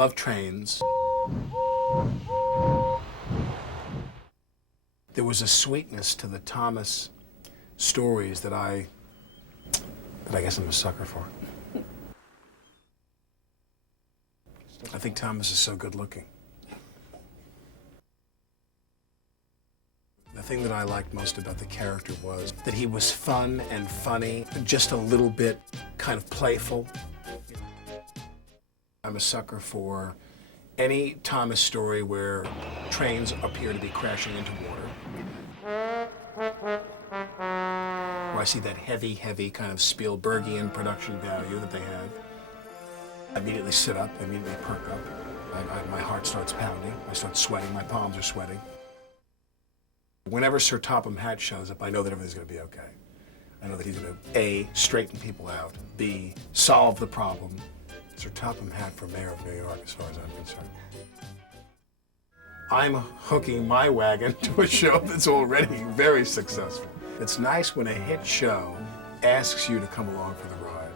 love trains. There was a sweetness to the Thomas stories that I guess I'm a sucker for. I think Thomas is so good looking. The thing that I liked most about the character was that he was fun and funny, just a little bit kind of playful. I'm a sucker for any Thomas story where trains appear to be crashing into water. Where I see that heavy, heavy kind of Spielbergian production value that they have. I immediately sit up, I immediately perk up. My heart starts pounding, I start sweating, my palms are sweating. Whenever Sir Topham Hatt shows up, I know that everything's going to be okay. I know that he's going to, A, straighten people out, B, solve the problem. Sir Topham Hatt for mayor of New York, as far as I'm concerned. I'm hooking my wagon to a show that's already very successful. It's nice when a hit show asks you to come along for the ride.